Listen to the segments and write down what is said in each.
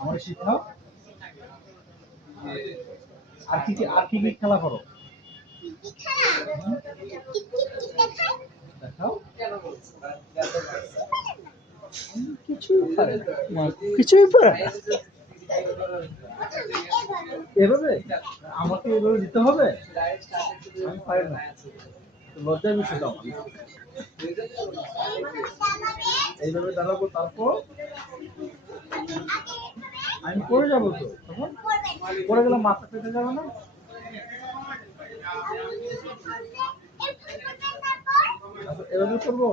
আমার শিখাও। আর কি খেলা করো? দেখাও। কিছুই পারে না, কিছুই পারে না। এভাবে আমাকে এভাবে দিতে হবে? আমি পারি না, লজ্জার বিষয় তো আমার। এইভাবে দাঁড়াবো, তারপর আমি পড়ে যাবো তো, তখন পড়ে গেলে মাথা পেতে যাবে না? আচ্ছা, এভাবে করবো।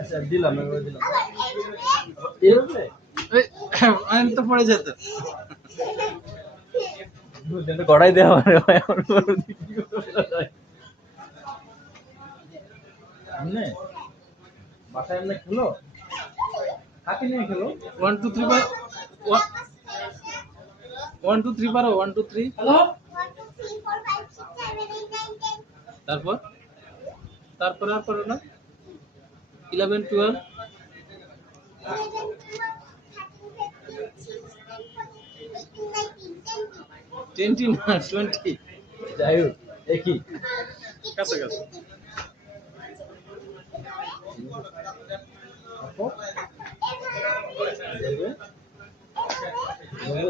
আচ্ছা দিলাম, এভাবে দিলাম। এভাবে আমি তো পড়ে যেত। গড়াই দেওয়া এমনি বাসায় এমনি খেলো? কাকে নিয়ে খেলো? 1 2 3 বার 1 2 3 পারো 1 2 3। তারপর তারপর আর পারো না? 11 12 20 না 20। যাই হোক, একই কাছাকাছি। তারপর এভাবে, এভাবে।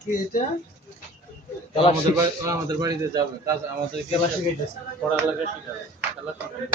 কি এটা? আমাদের বাড়িতে যাবে, আমাদের খেলা শিখাইতেছে, পড়ালেখা শিখাবে, খেলা শিখাবে।